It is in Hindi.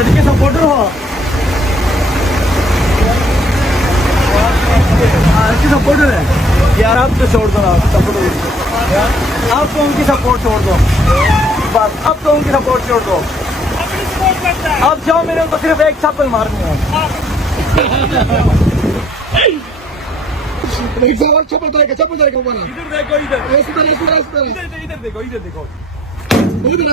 सड़के सपोर्टर हो इसकी सपोर्टर है यार। आप तो छोड़ दो आप सपोर्ट, आप तो उनकी सपोर्ट छोड़ दो बस, अब तो उनकी सपोर्ट छोड़ दो। अब जाओ, मैंने उनको सिर्फ एक चप्पल मारनी है। चप्पल तरीका ऊपर इधर देखो, इधर इधर इधर देखो, इधर देखो। उधर